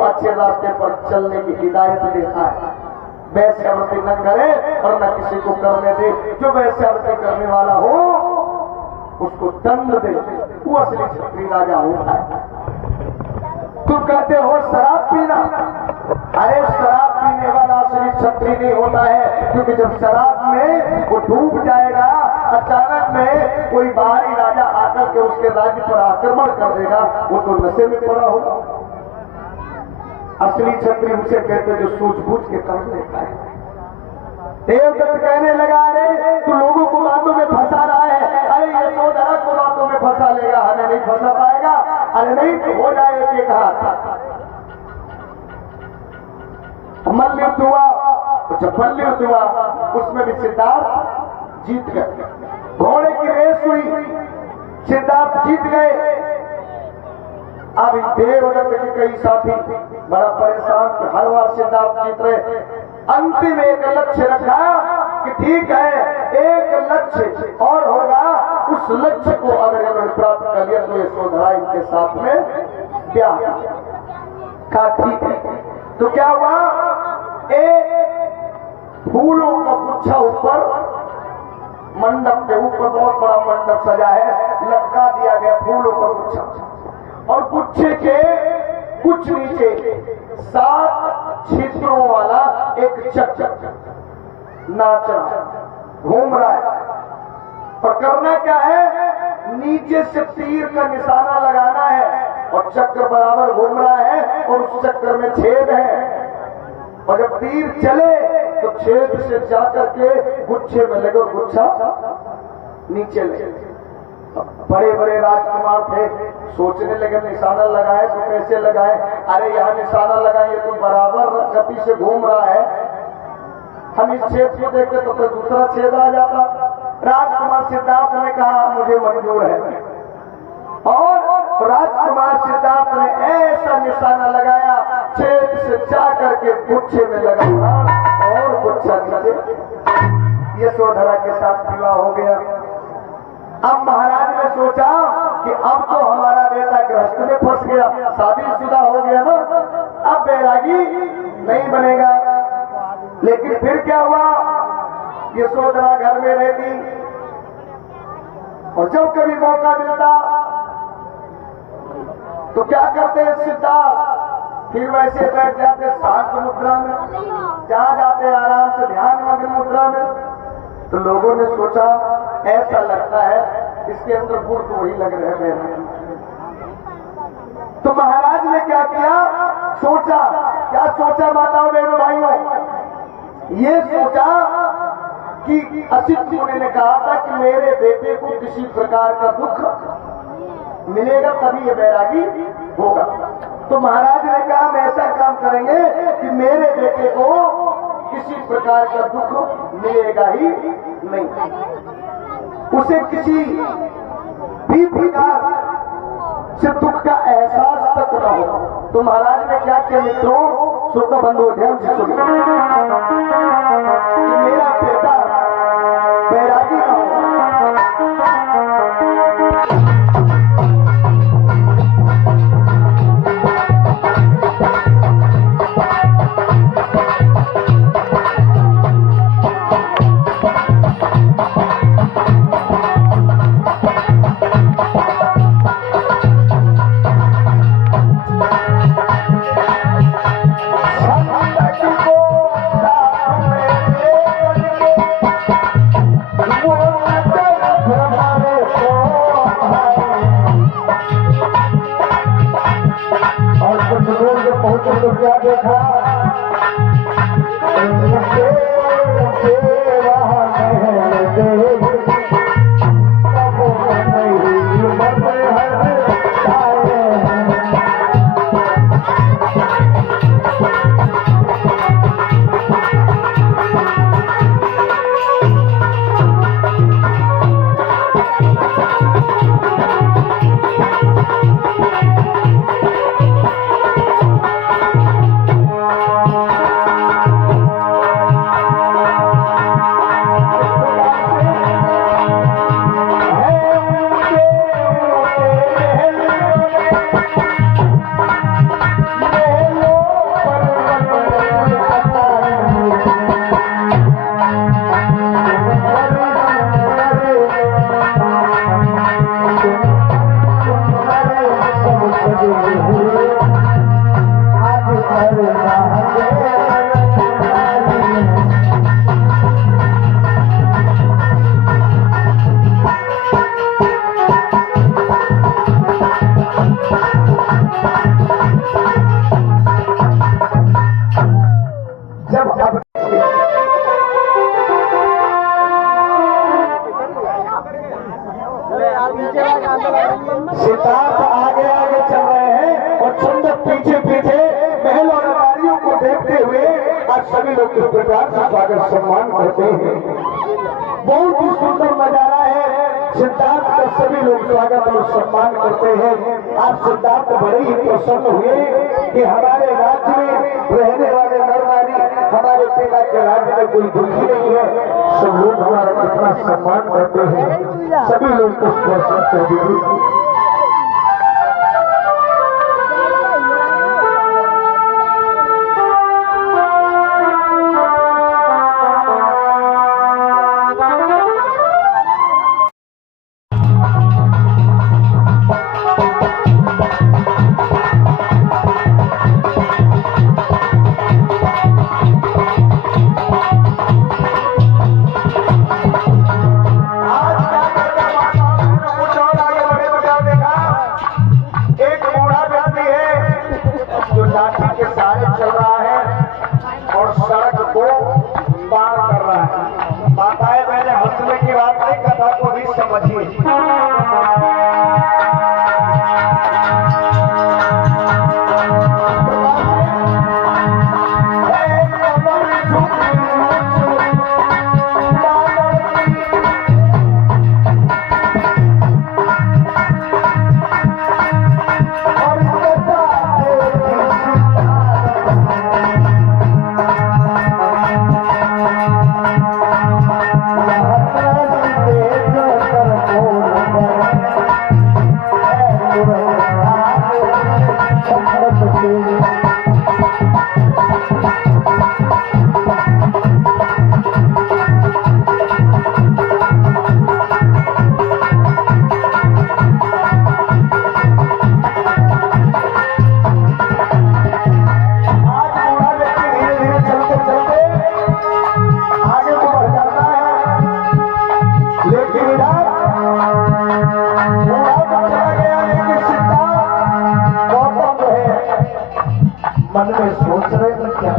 अच्छे रास्ते पर चलने की हिदायत देता है। वैश्यावृत्ति न करे और न किसी को करने दे। जो वैश्यावृत्ति करने वाला हो उसको दंड दे, वो असली क्षत्रिय राजा होता है। तुम कहते हो शराब पीना, अरे शराब पीने वाला असली क्षत्रिय नहीं होता है, क्योंकि जब शराब में वो डूब जाएगा, अचानक में कोई बाहरी राजा आकर के उसके राज्य पर आक्रमण कर देगा, वो तो नशे में पड़ा होगा। असली क्षत्रिय उसे कहते जो सूझबूझ के कर लेता है। देवदत्त कहने लगा, अरे तू लोगों को बातों में फंसा रहा है, अरे यशोधरा को बातों में फंसा लेगा, हमें नहीं फंसा पाएगा। अरे नहीं तो हो जाए एक हाथ। मल्लयुद्ध हुआ, जब मल्लयुद्ध हुआ उसमें भी सिद्धार्थ जीत गए। घोड़े की रेस हुई, सिद्धार्थ जीत गए। अब देवदत्त के कई साथी बड़ा परेशान कि हर बार सिद्धार्थ जीत रहे। अंतिम एक लक्ष्य रखा कि ठीक है, एक लक्ष्य और होगा, उस लक्ष्य को अगर इन्होंने प्राप्त कर लिया तो यशोधरा इनके साथ में ब्याह का। ठीक है, तो क्या हुआ, एक फूलों का गुच्छा ऊपर मंडप के ऊपर, बहुत बड़ा मंडप सजा है, लटका दिया गया फूलों का गुच्छा, और गुच्छे के कुछ नीचे 7 छिद्रों वाला एक चक्र नाच रहा है, घूम रहा है। और करना क्या है, नीचे से तीर का निशाना लगाना है, और चक्र बराबर घूम रहा है, और उस चक्र में छेद है, और जब तीर चले तो छेद से जाकर के गुच्छे में लगे और गुच्छा नीचे लगे। बड़े बड़े राजकुमार थे, सोचने लगे निशाना लगाए तो कैसे लगाए। अरे यहाँ निशाना लगाए तो बराबर गति से घूम रहा है, हम इस छेद को देखते तो फिर दूसरा छेद आ जाता। राजकुमार सिद्धार्थ ने कहा मुझे मंजूर है, और राजकुमार सिद्धार्थ ने ऐसा निशाना लगाया, छेद से जा करके गुच्छे में लगा और गुच्छा नीचे। यशोधरा के साथ विवाह हो गया। अब महाराज ने सोचा कि अब तो हमारा बेटा गृहस्थ में फंस गया, शादीशुदा हो गया ना, अब बैरागी नहीं बनेगा। लेकिन फिर क्या हुआ, यशोधरा घर में रहती, और जब कभी मौका मिलता तो क्या करते सिद्धार्थ, फिर वैसे बैठ जाते शांत मुद्रा में, जहां जाते आराम से ध्यान मग्न मुद्रा में। तो लोगों ने सोचा ऐसा लगता है इसके अंदर गुण तो वही लग रहे हैं। तो महाराज ने क्या किया, सोचा, क्या सोचा माताओं बहनों भाइयों, ये सोचा कि असित मुनि ने कहा था कि मेरे बेटे को किसी प्रकार का दुख मिलेगा तभी ये बैरागी होगा। तो महाराज ने कहा हम ऐसा काम करेंगे कि मेरे बेटे को किसी प्रकार का दुख मिलेगा ही नहीं, उसे किसी भी प्रकार से दुख का एहसास तक न हो। तो महाराज ने क्या किया मित्रों, श्रोता बंधु ध्यान से सुनिए, मेरा बेटा बैरागी न हो। सिद्धार्थ आगे आगे चल रहे हैं और चंद्र पीछे पीछे महल और नारियों को देखते हुए आज सभी लोग इस प्रकार से स्वागत सम्मान करते हैं। बहुत ही सुंदर नजारा है। सिद्धार्थ का सभी लोग स्वागत और सम्मान करते हैं। आज सिद्धार्थ बड़े ही प्रसन्न हुए कि हमारे राज्य में रहने वाले नर नारी हमारे पिता के राज्य में कोई दुखी नहीं है। सब लोग हमारा कितना सम्मान करते हैं। सभी लोग को प्रसन्न कर दीजिए। मन में सोच रहे हैं क्या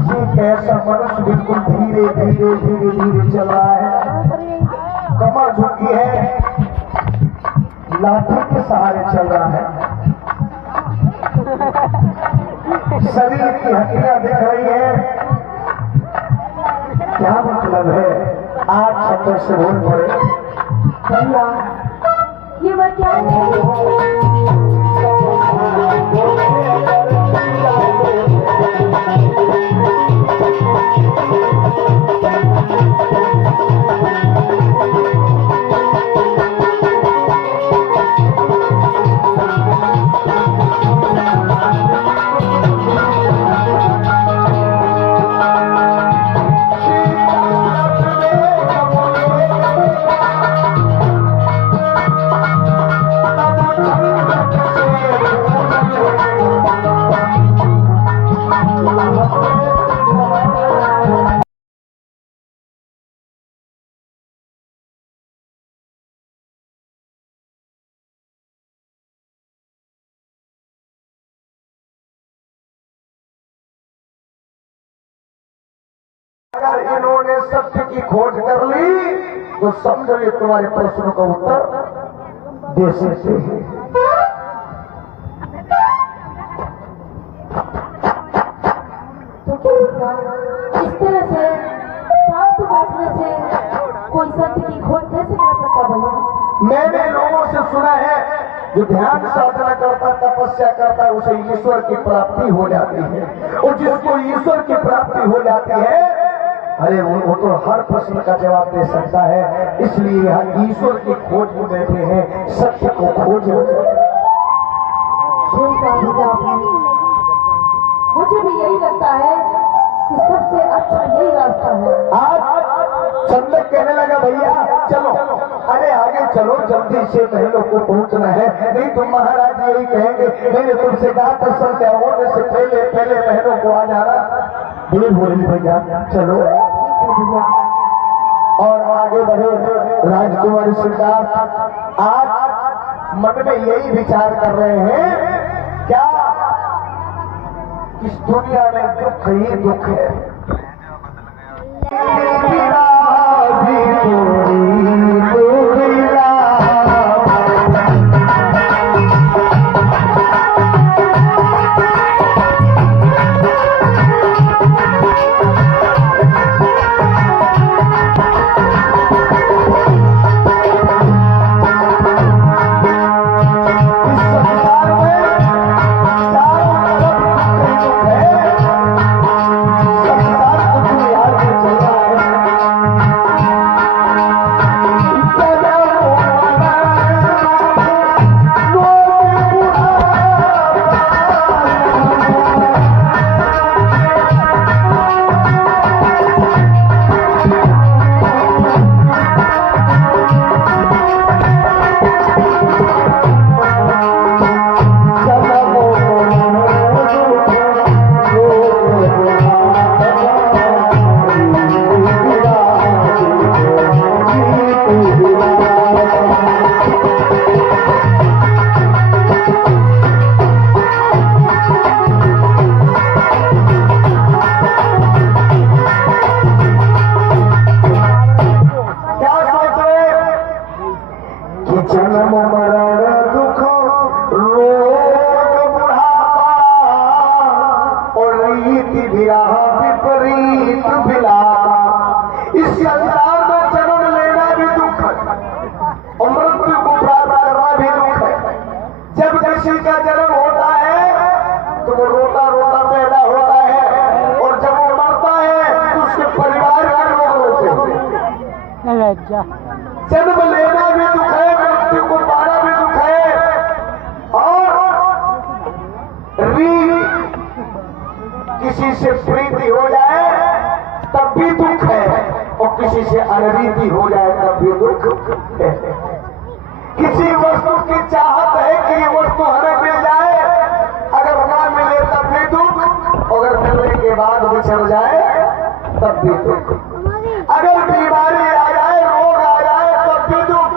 ये कैसा मनुष्य बिल्कुल धीरे धीरे धीरे धीरे चल रहा है। कमर झुकी है, लाठी के सहारे चल रहा है। शरीर की हड्डियां दिख रही है। क्या मतलब है? आज शब्द से बोल पड़े भैया ये बात क्या है? अगर इन्होंने सत्य की खोज कर ली तो समझो ये तुम्हारे प्रश्नों का उत्तर दे सकते हैं। तो इस तरह से शांत बैठने से कोई सत्य की खोज कैसे कर सकता भैया? मैंने लोगों से सुना है जो ध्यान साधना करता, तपस्या करता है, उसे ईश्वर की प्राप्ति हो जाती है। और जिसको ईश्वर की प्राप्ति हो जाती है, अरे वो तो हर प्रश्न का जवाब दे सकता है। इसलिए यहाँ ईश्वर की खोज में बैठे हैं, सत्य को खोजो। मुझे भी यही लगता है कि सबसे अच्छा यही रास्ता है। आज चंदक कहने लगा भैया चलो, अरे आगे चलो, जल्दी से महलों को पहुंचना है। नहीं तो महाराज यही कहेंगे मैंने तुमसे कहा था संध्या होने से पहले पहले महलों को आ जाना। बोली भैया चलो। और आगे बढ़े राजकुमारी सिद्धार्थ आज मन में यही विचार कर रहे हैं क्या इस दुनिया में दुख ही दुख है। भी जन्म मरण दुख रोग बुढ़ापा और रीति विराह विपरीत विलापा। इस संसार में जन्म लेना भी दुख है और मृत्यु को प्राप्त करना भी दुख है। जब किसी का जन्म होता है तो वो रोता रोता पैदा होता है और जब वो मरता है तो उसके परिवार के लोग रोते हैं। जन्म लेना भी दुख है, मृत्यु को पाना भी दुख है और किसी से प्रीति हो जाए तब भी दुख है और किसी से अनरीति हो जाए तब भी दुख है। किसी वस्तु की चाहत है कि ये वस्तु हमें मिल जाए, अगर ना मिले तब भी दुख, अगर मिलने के बाद बिछड़ जाए तब भी दुख। अगर बीमारी आ जाए, रोग आ जाए तब भी दुख,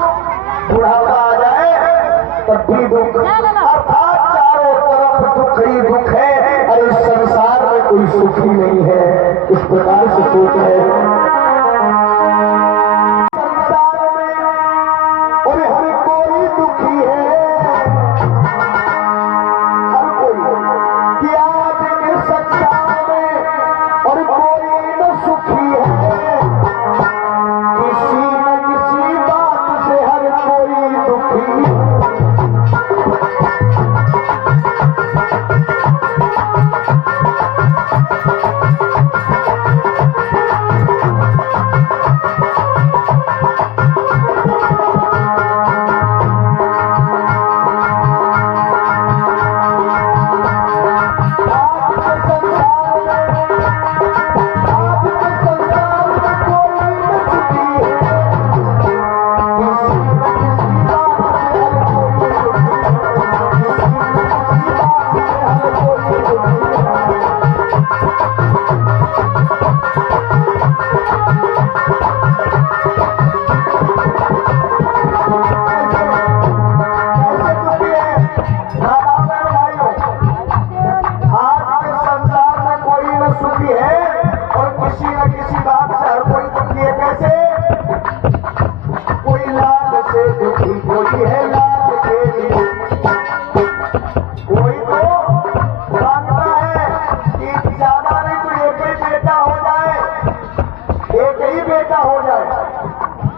बुढ़ापा आ जाए तब भी दुख। अर्थात चारों तरफ दुख ही दुख है और इस संसार में कोई सुखी नहीं है। इस प्रकार से सोच है संसार में और हर कोई दुखी है, हर कोई कि आज के संसार में और कोई न सुखी है। किसी न किसी बात से हर कोई दुखी है।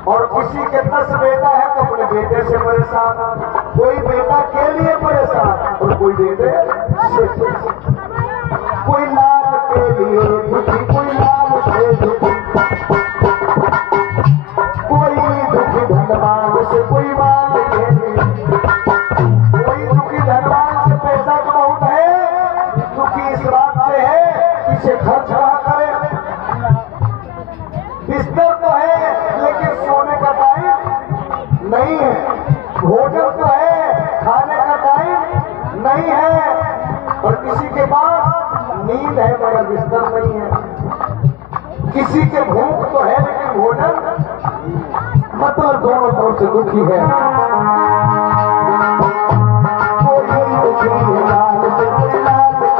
और किसी के 10 बेटा है तो अपने बेटे से परेशान, कोई बेटा के लिए परेशान और कोई बेटे से कोई लाल के लिए दुखी, कोई लाल से दुखी, कोई दुखी धनवान से, कोई माल के लिए, कोई दुखी धनवान से पैसा तो बहुत है, दुखी इस बात से है कि इसे खर्च कहाँ करे। बिस्तर तो है लेकिन सोने का टाइम नहीं है, भोजन तो है खाने का टाइम नहीं है, और किसी के पास नींद है मगर बिस्तर नहीं है। किसी के भूख तो है लेकिन भोजन, मतलब दोनों तरफ से दुखी है। कोई दुखी है लाल से, कोई लाल से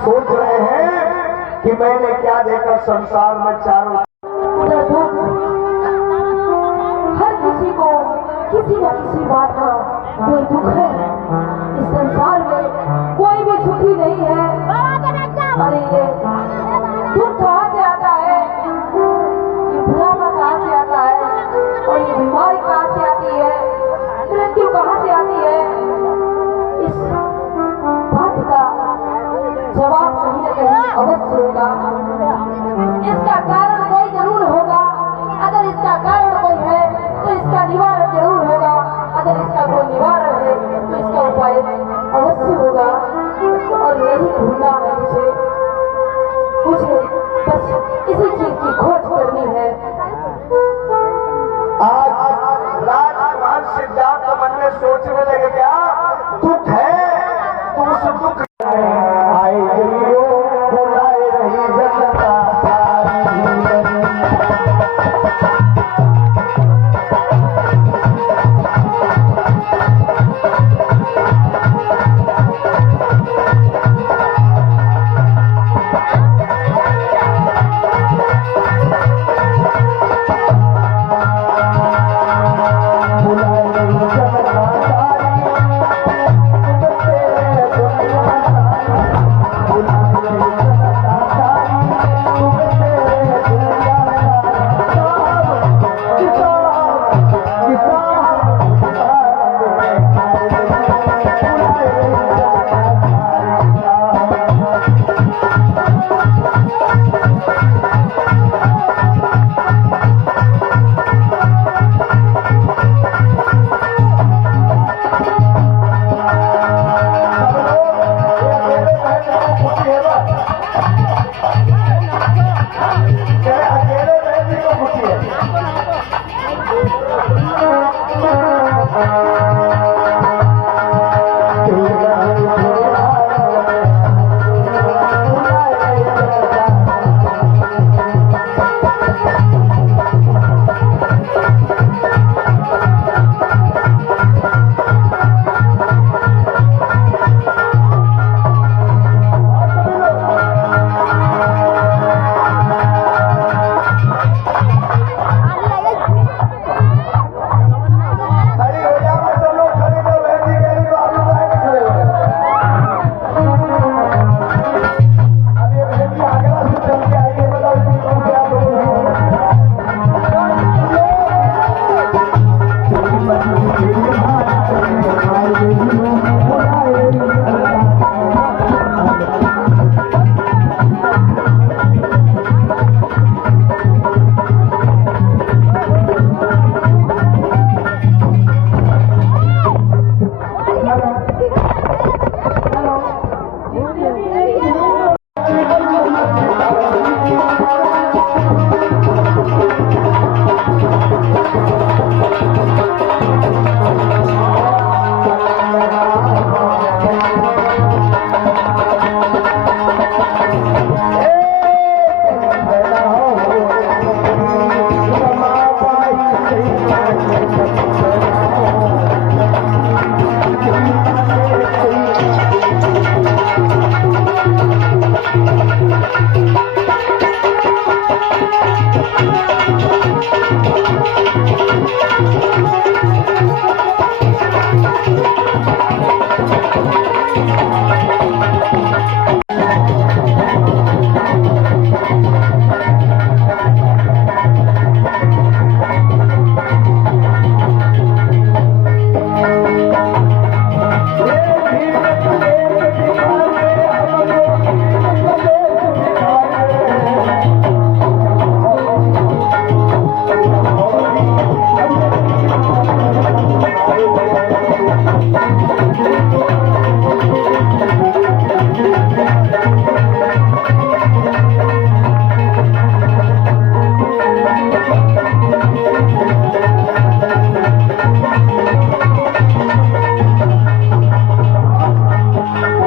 सोच रहे हैं कि मैंने क्या देखा संसार में चारों। हर किसी को किसी न किसी बात का कोई दुख है। इस संसार में कोई भी सुखी नहीं है। अरे ये दुख कहाँ से आता है, ये बुढ़ापा कहाँ से आता है और ये बीमारी कहाँ से आती है, मृत्यु कहाँ से आती है, इस बात का और नहीं ढूंढना है मुझे बस इसी चीज की खोज करनी है। आज राजकुमार सिद्धार्थ मन में सोचने लगे क्या दुख है तो उस दुख आए जलियो बुलाए रही जनता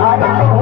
I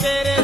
तेरे